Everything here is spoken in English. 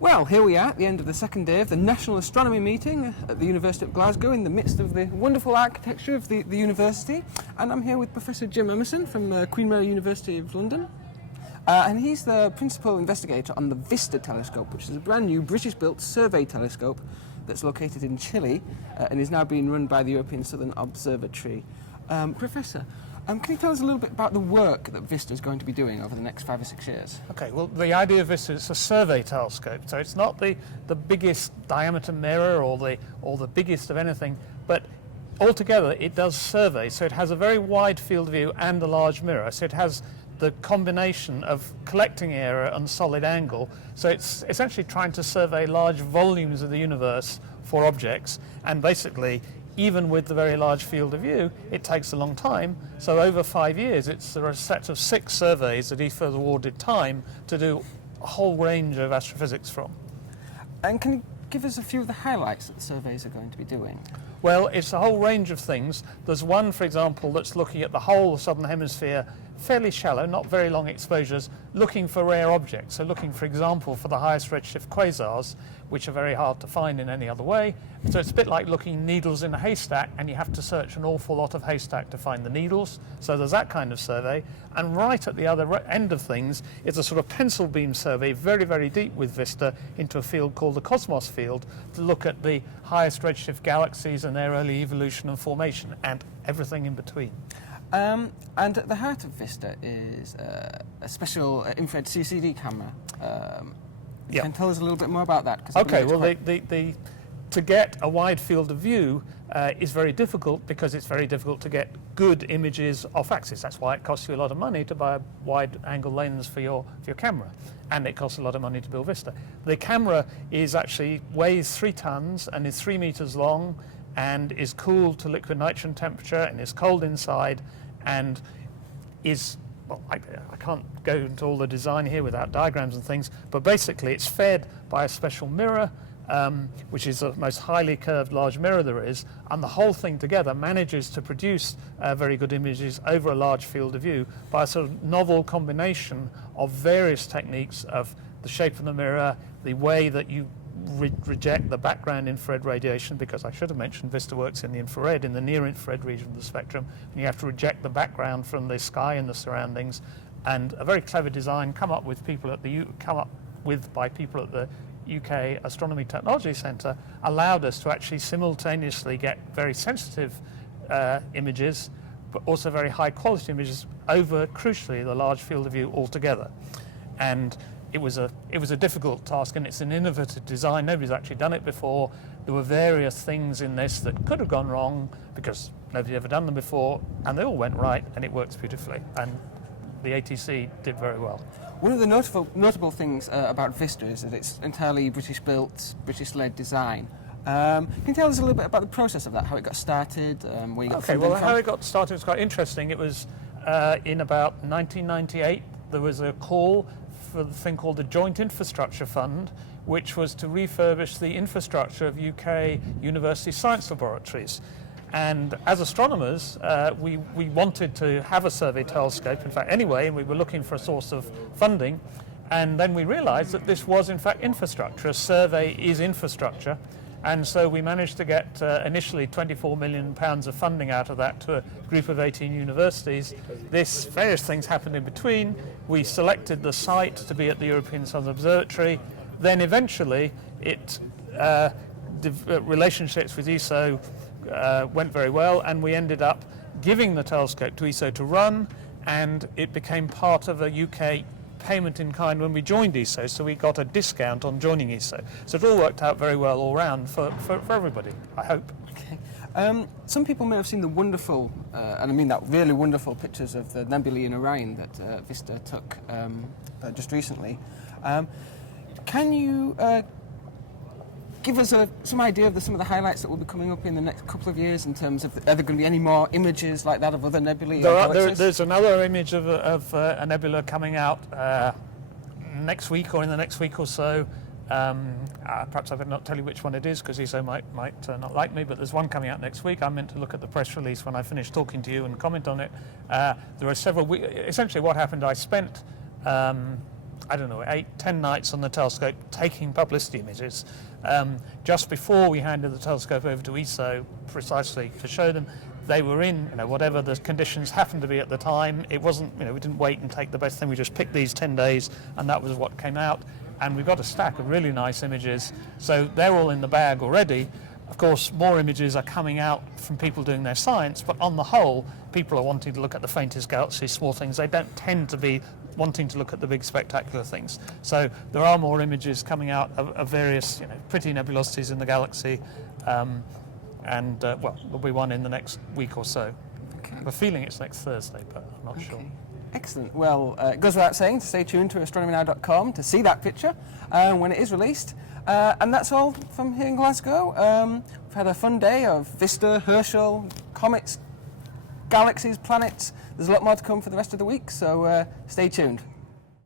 Well, here we are at the end of the second day of the National Astronomy Meeting at the University of Glasgow in the midst of the wonderful architecture of the university. And I'm here with Professor Jim Emerson from Queen Mary University of London. And he's the principal investigator on the VISTA telescope, which is a brand new British-built survey telescope that's located in Chile and is now being run by the European Southern Observatory. Professor, can you tell us a little bit about the work that VISTA is going to be doing over the next 5 or 6 years? Okay, well, the idea of VISTA is a survey telescope, so it's not the biggest diameter mirror or the biggest of anything, but altogether it does survey, so it has a very wide field of view and a large mirror, so it has the combination of collecting area and solid angle, so it's essentially trying to survey large volumes of the universe for objects, and basically even with the very large field of view, it takes a long time. So over 5 years, there are a set of 6 surveys that ESA was awarded time to do a whole range of astrophysics from. And can you give us a few of the highlights that the surveys are going to be doing? Well, it's a whole range of things. There's one, for example, that's looking at the whole southern hemisphere, fairly shallow, not very long exposures, looking for rare objects. So looking, for example, for the highest redshift quasars, which are very hard to find in any other way. So it's a bit like looking needles in a haystack, and you have to search an awful lot of haystack to find the needles. So there's that kind of survey. And right at the other end of things is a sort of pencil beam survey, very, very deep with VISTA, into a field called the cosmos field, to look at the highest redshift galaxies and their early evolution and formation, and everything in between. And at the heart of VISTA is a special infrared CCD camera. Yep. Can you tell us a little bit more about that? Okay, well, to get a wide field of view is very difficult, because it's very difficult to get good images off axis. That's why it costs you a lot of money to buy a wide angle lens for your camera, and it costs a lot of money to build VISTA. The camera weighs 3 tons and is 3 meters long, and is cooled to liquid nitrogen temperature, and is cold inside, and is, well, I can't go into all the design here without diagrams and things, but basically it's fed by a special mirror, which is the most highly curved large mirror there is, and the whole thing together manages to produce very good images over a large field of view by a sort of novel combination of various techniques of the shape of the mirror, the way that you reject the background infrared radiation, because I should have mentioned VISTA works in the infrared, in the near infrared region of the spectrum, and you have to reject the background from the sky and the surroundings. And a very clever design come up with by people at the UK Astronomy Technology Centre allowed us to actually simultaneously get very sensitive images, but also very high quality images over, crucially, the large field of view altogether. And it was a difficult task, and it's an innovative design. Nobody's actually done it before. There were various things in this that could have gone wrong because nobody had ever done them before, and they all went right, and it works beautifully. And the ATC did very well. One of the notable things about VISTA is that it's entirely British-built, British-led design. Can you tell us a little bit about the process of that, how it got started, where you got Okay, well, how it got started was quite interesting. It was in about 1998. There was a call for the thing called the Joint Infrastructure Fund, which was to refurbish the infrastructure of UK university science laboratories. And as astronomers, we wanted to have a survey telescope, in fact, anyway, and we were looking for a source of funding. And then we realized that this was, in fact, infrastructure. A survey is infrastructure. And so we managed to get initially £24 million of funding out of that to a group of 18 universities. Various things happened in between. We selected the site to be at the European Southern Observatory. Then eventually relationships with ESO went very well, and we ended up giving the telescope to ESO to run, and it became part of a UK payment in kind when we joined ESO, so we got a discount on joining ESO. So it all worked out very well all round for everybody, I hope. Okay. Some people may have seen the wonderful, and I mean that really wonderful pictures of the nebulae in Orion that VISTA took just recently. Can you give us some idea of some of the highlights that will be coming up in the next couple of years in terms of, are there going to be any more images like that of other nebulae? There's another image of a nebula coming out next week or in the next week or so. Perhaps I better not tell you which one it is, because ESO might not like me, but there's one coming out next week. I meant to look at the press release when I finish talking to you and comment on it. There are several. Essentially what happened, I spent I don't know, 8-10 nights on the telescope taking publicity images. Just before we handed the telescope over to ESO, precisely to show them, they were in, whatever the conditions happened to be at the time. It wasn't, we didn't wait and take the best thing. We just picked these 10 days, and that was what came out. And we've got a stack of really nice images, so they're all in the bag already. Of course, more images are coming out from people doing their science, but on the whole, people are wanting to look at the faintest galaxies, small things. They don't tend to be wanting to look at the big spectacular things. So there are more images coming out of various pretty nebulosities in the galaxy, and there'll be one in the next week or so. Okay. I have a feeling it's next Thursday, but I'm not sure. Excellent. Well, it goes without saying to stay tuned to astronomynow.com to see that picture when it is released. And that's all from here in Glasgow. We've had a fun day of VISTA, Herschel, comets, galaxies, planets. There's a lot more to come for the rest of the week, so stay tuned.